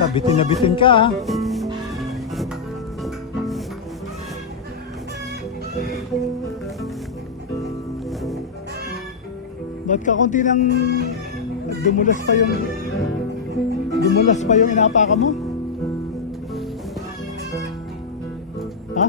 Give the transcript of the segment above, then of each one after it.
Bitin na bitin ka ha. Ba't ka konti nang dumulas pa yung inapaka mo? Ha?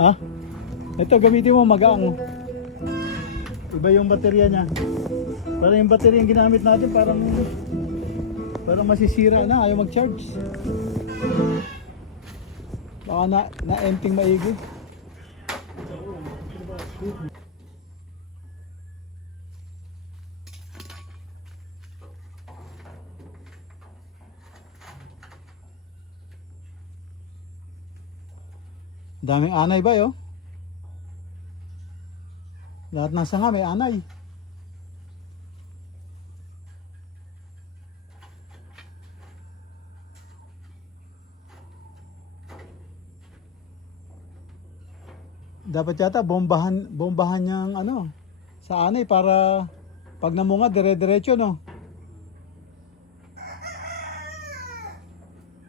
Ha? Ito gamitin mo magaang. Iba yung baterya niya. Parang yung baterya yung ginamit natin parang masisira na, ayaw mag-charge. Baka na-empting maigi. Daming anay ba yo? Lahat ng sanga may anay. Dapat yata bombahan niyang ano sa anay para pag namunga dire-diretso no.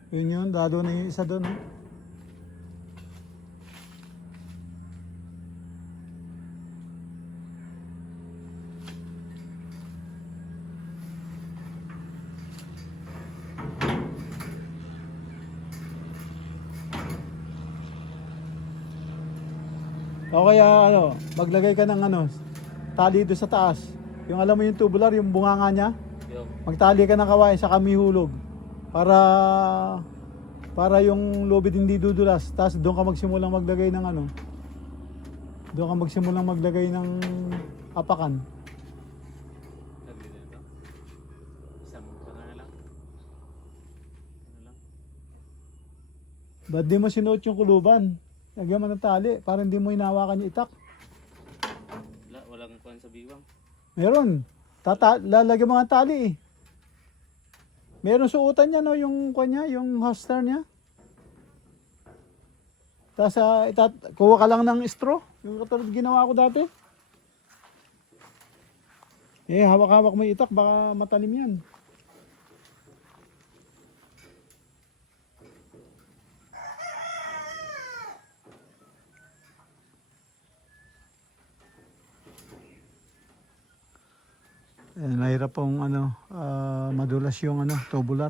Yun dado na yung isa doon. No? O kaya ano, maglagay ka ng ano, tali doon sa taas. Yung alam mo yung tubular, yung bunganga niya. Magtali ka ng kawain sa kamihulog para yung lubid hindi dudulas. Tapos doon ka magsimulang maglagay ng ano. Doon ka magsimulang maglagay ng apakan. Ba't di mo sinuot yung kuluban? Lagyan mo ng tali para hindi mo hinawakan yung itak. Walang kuwan sa biwang. Meron. Lalagyan mo ng tali eh. Meron suotan niya no, yung kuwan niya, yung hostler niya. Tapos kuha ka lang ng straw. Yung katulad ginawa ko dati. Hawak-hawak mo yung itak, baka matalim yan. Mahirap pong madulas yung tubular.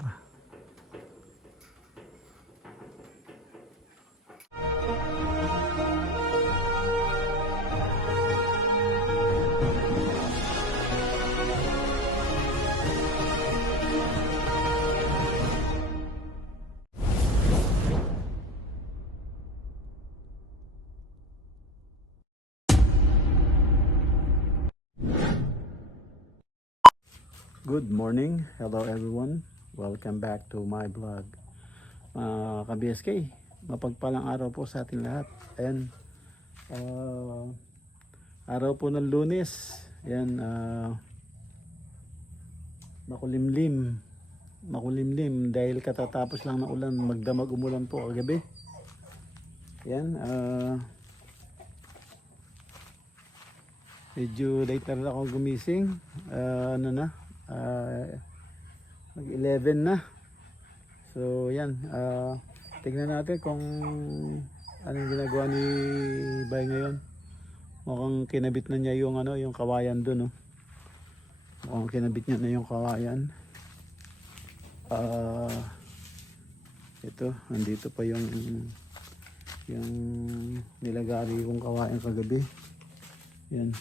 Good morning, hello everyone, welcome back to my vlog. Ka-BSK, mapagpalang araw po sa ating lahat. Ayan, araw po ng Lunes. Ayan, makulimlim dahil katatapos lang ng ulan, magdamag umulan po kagabi. Ayan, medyo later na ako gumising. Mag-11 na. So yan, tignan natin kung anong ginagawa ni Bay ngayon. Mukhang kinabit na niya yung yung kawayan doon, no. Mukhang kinabit niya na yung kawayan. Ito, nandito pa yung nilagari kong kawayan kagabi. Yan.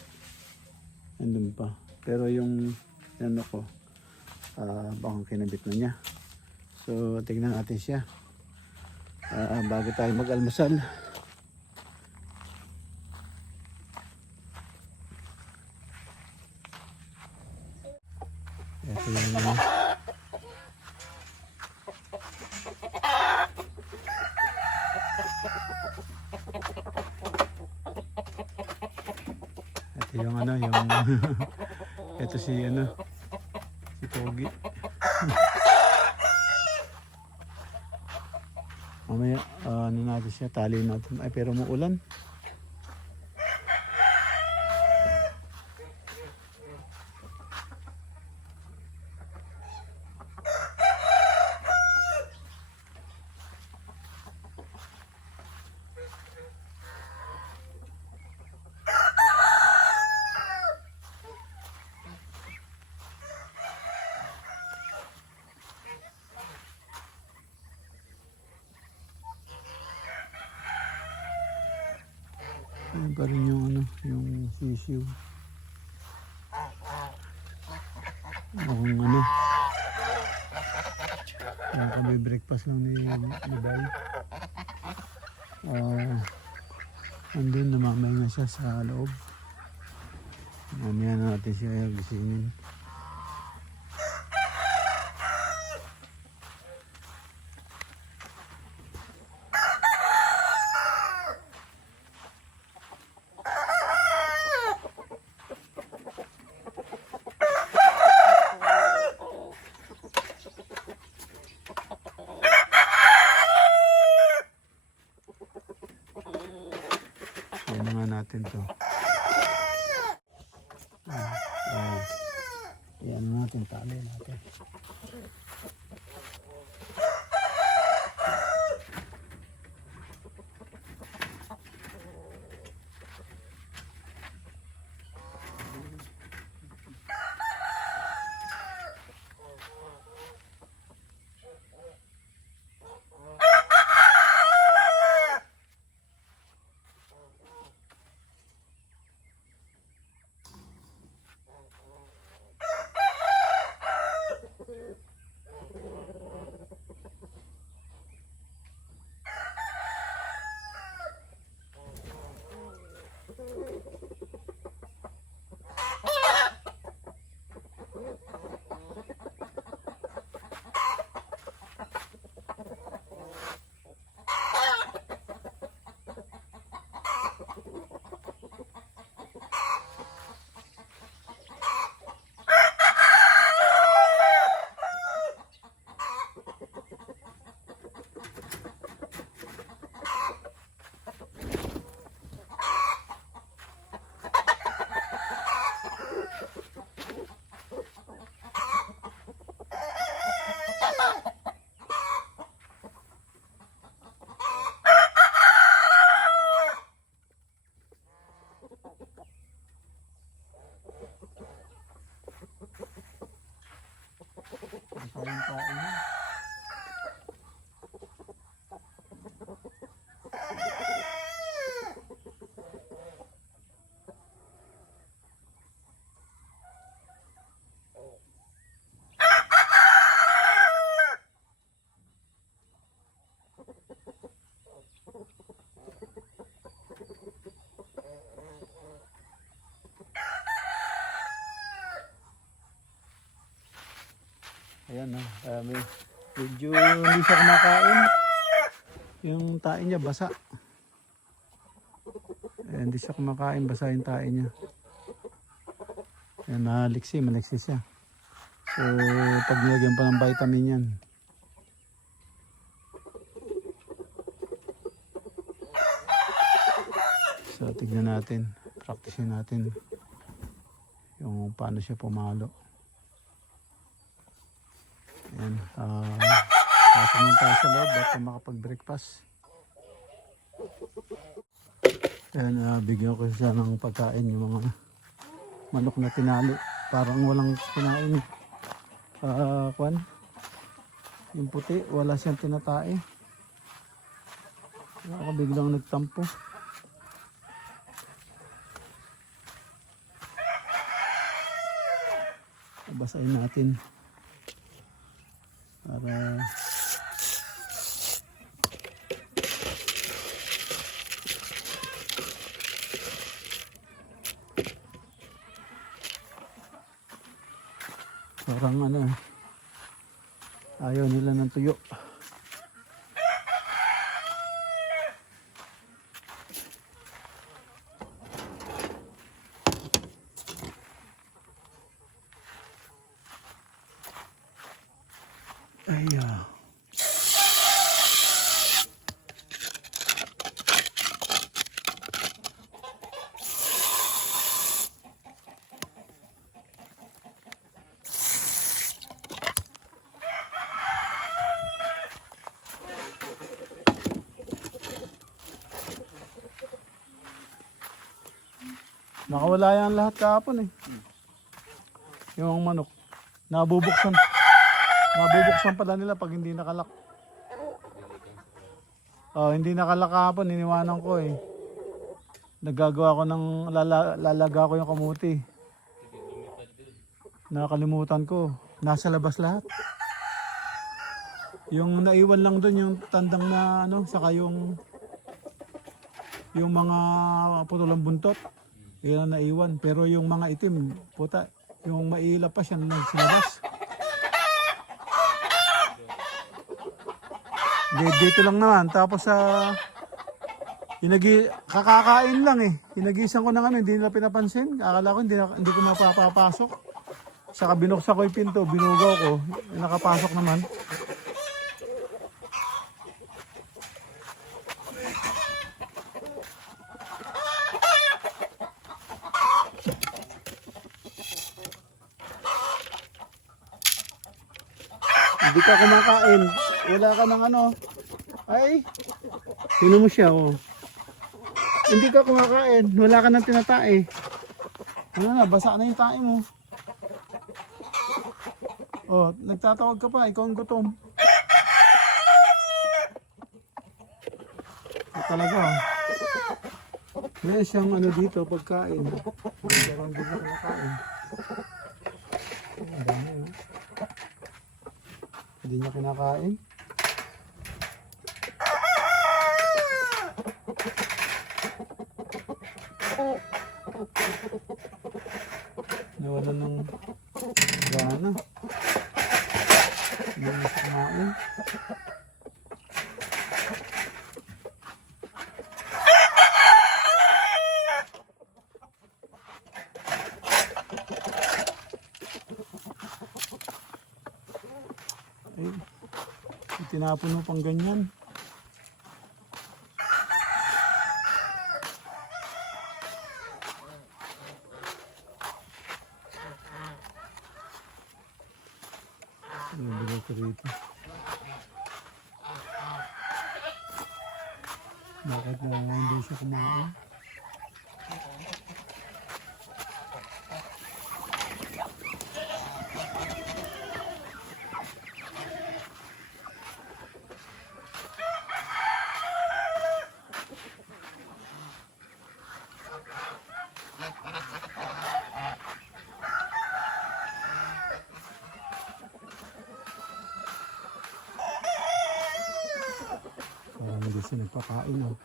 Nandun pa. Pero yung ko, baka kinabit na niya. So tignan natin siya bago tayo mag-almusal. Ito yung yung ito si Pogi. Mamaya, ano natin siya, tali natin. Ay, pero muulan. Ayun pa rin yung ano, yung sisiw. Mukhang ano, yung kami-breakfast lang ni Bay. Andun, namamay na siya sa loob. Mamaya natin siya gisingin. Yan na nga natin to. Yan natin, tali natin. Kain-kain. Ayan na, medyo hindi siya kumakain. Yung tae niya basa. Ayan, hindi siya kumakain, basa yung tae niya. Ayan, maliksi siya. So, pag nilagyan pa ng vitamin yan. So, tignan natin, practicein natin yung paano siya pumalo. Ayan, pasok tayo sa loob at makapag-breakfast. Ayan, bigyan ko siya ng pagkain, yung mga manok na tinali. Parang walang kinain. Yung puti, wala siyang tinatae. Ako biglang nagtampo. Basahin natin. Para parang ano, ayaw nila ng tuyo. Nakawala yan lahat kahapon eh. Yung manok. Nabubuksan. Nabubuksan pala nila pag hindi nakalak. Oh, hindi nakalak kahapon, iniwanan ko eh. Nagagawa ko ng lalaga ko yung kamuti. Nakalimutan ko. Nasa labas lahat. Yung naiwan lang doon yung tandang na ano, saka yung mga putulang buntot. Yan ang naiwan. Pero yung mga itim, puta, yung maila pa siya nagsinabas. Dito lang naman. Tapos sa kakakain lang eh. Hinagisan ko ng ano, hindi nila pinapansin. Akala ko hindi ko mapapapasok. Saka binuksan ko yung pinto, binugaw ko. Nakapasok naman. Hindi ka kumakain. Wala ka ng ano. Ay, tingnan mo siya oh. Hindi ka kumakain. Wala ka ng tinatae. Ano na, basa na yung tae mo. Oh, nagtatawag ka pa. Ikaw ang gutom. Talaga oh. Meron siyang ano dito, pagkain. Meron din na kumakain. Ang dami oh. Hindi niya kinakain. Nawala ng gana. Hindi na siya kumain. Ay, tinapon mo pang ganyan. Nabigay ko rito. Bakit na hindi siya kumain? Parang hindi siya nagpakain oh.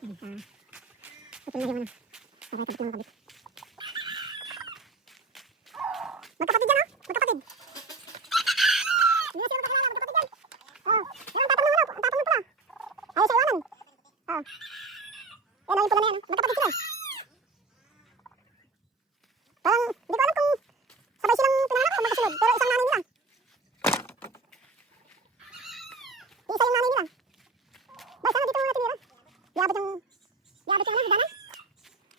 Ito na yung ano. Okay, tapos yung kabit. Magkapatid yan, oh. Magkapatid. Hindi na sila magkakilala, magkapatid yan. Oh, yan, ang tapang ng ano, ang tapang ng pula. Ayaw sa iwanan. Oh. Yan, yung pula na yan, oh. Magkapatid sila. Parang, hindi ko alam kung sabay silang tinahanap o magkasunod, pero isang nanay nila. Isa yung nanay nila. Boy, sana dito muna tinira. Yabot yung ano, higana.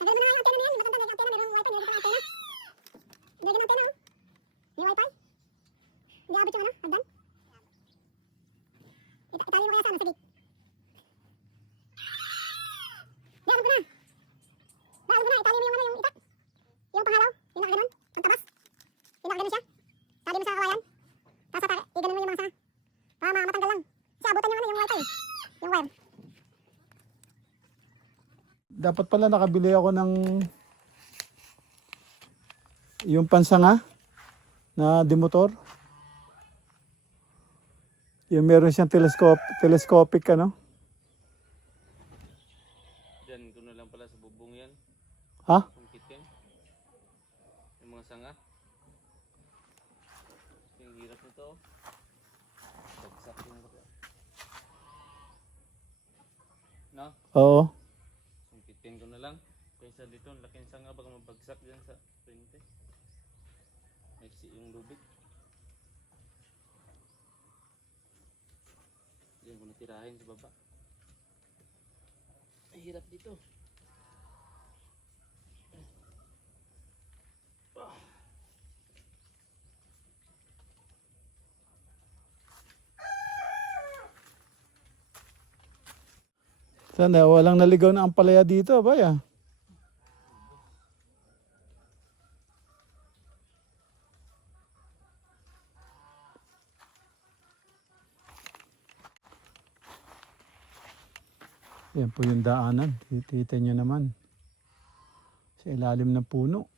Nagal mo na nga yung antena na yan, matanda na yung antena, mayroong wifi, nilagyan ko ng antena. Nilagyan ng antena, oh. May wifi. Yabot yung ano, hagdan. Itali mo kaya sana sa gate. Alam ko na, itali mo yung ano, yung itak. Yung pangalaw, yung nakaganon, ang tabas. Yung nakaganon siya. Tali mo sa kawayan. Tapos iganon mo yung mga sa, matanggal lang. Kasi abutan yung ano, yung wifi. Yung wire. Dapat pala nakabili ako ng yung pansanga na demotor. Yung meron siyang telescopic ano. Diyan ko na lang pala sa bubong yan. Ha? Sungkitin. Yung mga sanga. Yung hirap nito. Bagsak yung baka. No? Oo. Sungkitin ko na lang. Kaysa dito, laking sanga baka mabagsak dyan sa printe. Maiksi yung lubid. Diyan ko natirahin sa baba. Ay, hirap dito. Sana walang naligaw na ampalaya dito, baya. Yan po yung daanan. Kita nyo naman. Sa ilalim ng puno.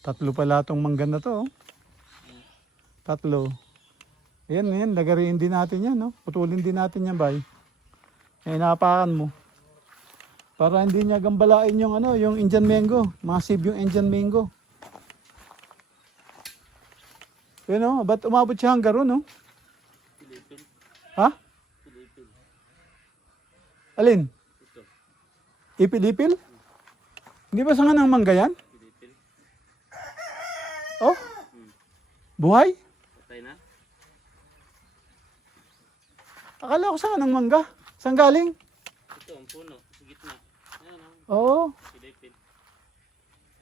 Tatlo pala itong mangga na to. Oh. Tatlo. Ayan, lagariin din natin yan. No? Putulin din natin yan, bay. Eh, napakan mo. Para hindi niya gambalain yung ano, yung Indian mango. Massive yung Indian mango. Yun o, ba't umabot siya hanggang ron, no? Pilipil. Ha? Pilipil. Alin? Ito. Ipil-ipil? Hindi ba sanga ng mangga yan? Pilipil. Oh? Buhay? Patay na? Akala ko sanga ng mangga. Saan galing? Ito ang puno. Sa gitna. Ayan o. Oo. Pilipil.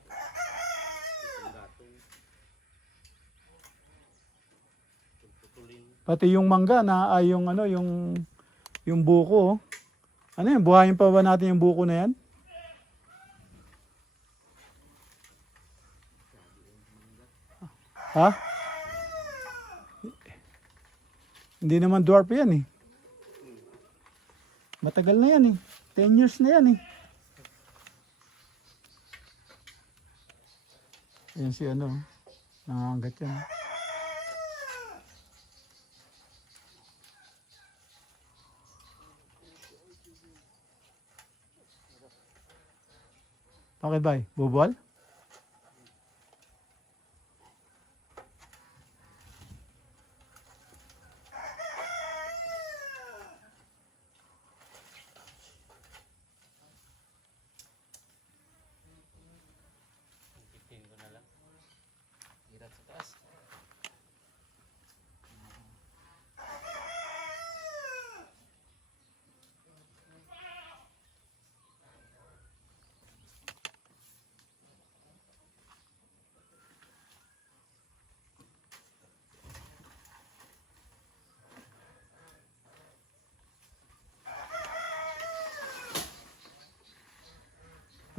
Itong gatong. Putulin. Pati yung mangga na ay yung ano, yung buko. Oh. Ano yan? Buhayin pa ba natin yung buko na yan? Ha? Hindi naman dwarf yan eh. Matagal na yan eh. 10 years na yan eh. Ayan si ano. Nangangagat yan. Bakit ba? Bubol? Sungkitin ko na lang. Hirap sa taas.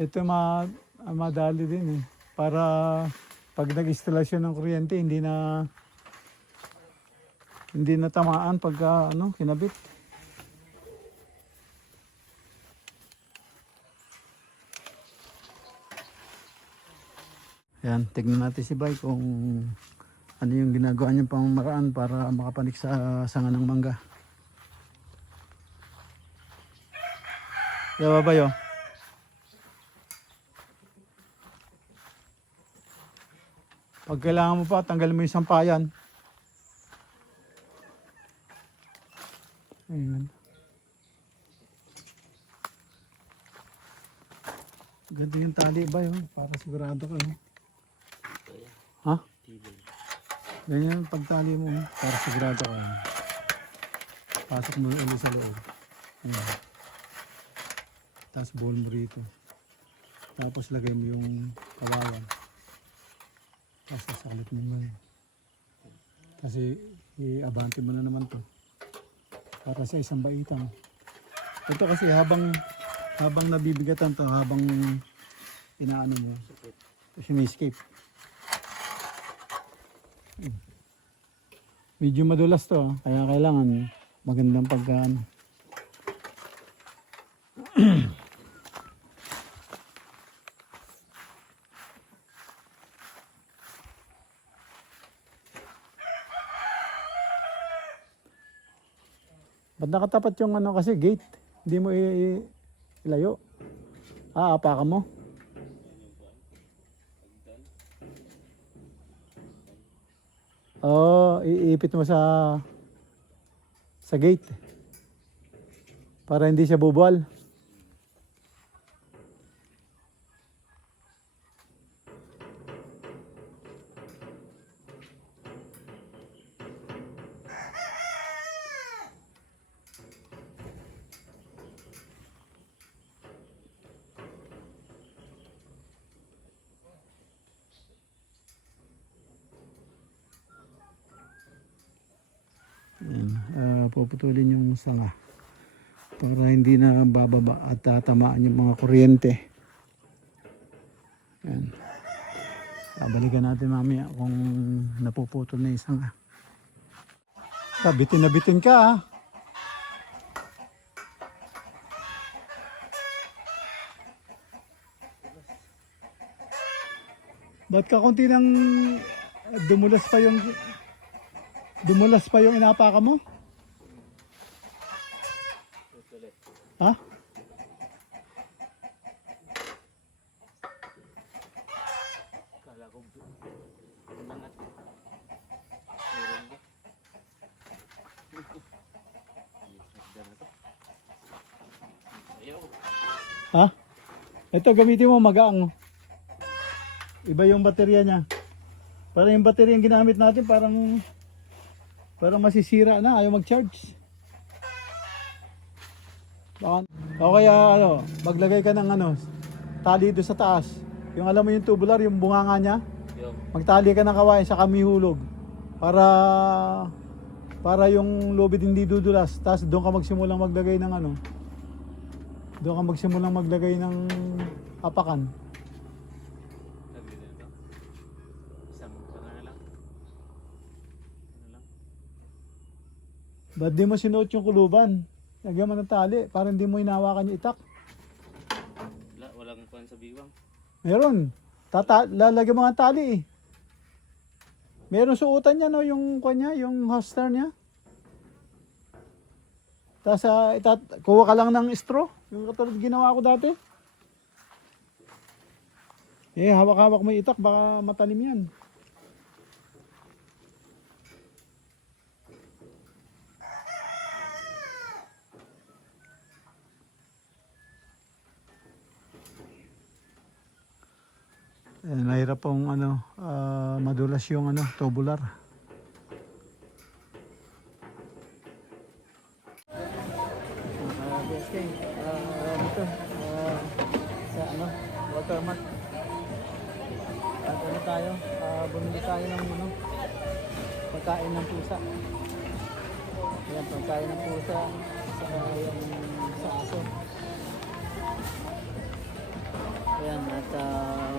Ito madali din eh. Para pag nag-instalasyon ng kuryente, hindi na tamaan pagka ano, kinabit. Yan, tignan natin si Bay kung ano yung ginagawa niyang pamamaraan para makapanik sa sanga ng mangga. Diba Bay oh? Pag kailangan mo pa, tanggalin mo yung sampayan. Ayan. Ganda yung tali ba yun? Para sigurado ka. No? Ha? Ganyan yung pagtali mo. No? Para sigurado ka. No? Pasok mo ulit sa loob. Ayan. Tapos buhol mo rito. Tapos lagay mo yung kawawan. Tapos sasalit mo yun. Kasi i-abante mo na naman to. Para sa isang baitang. Ito kasi habang nabibigatan to, habang inaano mo, sumi-escape. Medyo madulas to, kaya kailangan magandang pagkaano. Ba't nakatapat yung ano kasi gate? Hindi mo ilayo. Apakan mo. Oo, iipit mo sa gate. Para hindi siya bubual. Puputulin yung sanga para hindi na bababa at tatamaan yung mga kuryente. Yan. Balikan natin mamaya kung napuputol na yung sanga. Bitin na bitin ka ah. Ba't ka konti nang dumulas pa yung inapaka mo? Ha? Kala ko umangat. Meron ba? Ayaw. Ha? Ito gamitin mo magaang. Iba yung baterya niya. Parang yung baterya yung ginamit natin parang masisira na, ayaw mag-charge. O kaya ano, maglagay ka ng ano, tali doon sa taas. Yung alam mo yung tubular, yung bunganga niya. Magtali ka ng kawain sa kamihulog para yung lubid hindi dudulas. Tapos doon ka magsimulang maglagay ng ano. Doon ka magsimulang maglagay ng apakan. Sabi nito. Isang lang. Ano lang? Ba't di mo sinuot yung kuluban? Lagyan mo ng tali para hindi mo hinawakan yung itak. Walang kuwan sa biwang. Meron. Lalagyan mo ng tali eh. Meron suotan niya no, yung kanya, yung hoster niya. Tapos kuha ka lang ng straw, yung katulad ginawa ko dati. Hawak-hawak mo yung itak, baka matalim yan. Nahirap pong madulas yung tubular. Dito sa Watermark. Tayo, bumili tayo ng pagkain ng pusa. Ayan, pagkain ng pusa sa aso. Ayan, at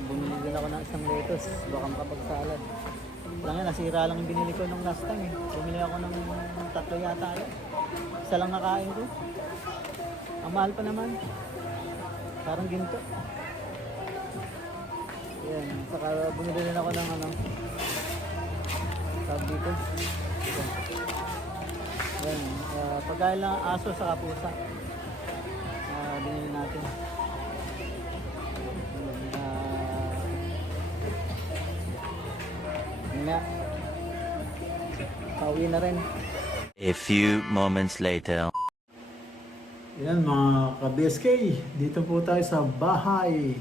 bumili din ako ng isang lettuce, baka makapagsalad. Lang yan, nasira lang yung binili ko nung last time eh. Bumili ako ng 3 yata yun. Isa lang nakain ko. Ang mahal pa naman. Parang ginto. Yan, saka bumili rin ako ng ano, tawag dito. Ito. Yan, pagkain lang aso sa pusa. Binili natin. Yun nga. Pauwi na rin. A few moments later. Yan mga ka-BSK, dito po tayo sa bahay.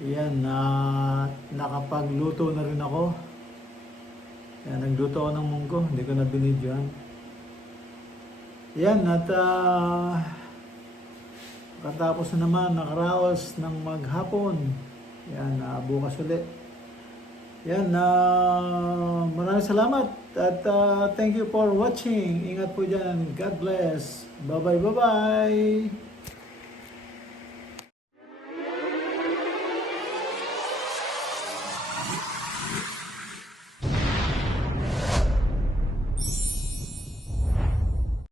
Yan, nakapagluto na rin ako. Yan, nagluto ako ng munggo, hindi ko na binidyohan. Yan, at katapos na naman, nakaraos ng maghapon. Yan, bukas ulit. Yan, maraming salamat at thank you for watching. Ingat po dyan. God bless. Bye-bye, bye-bye.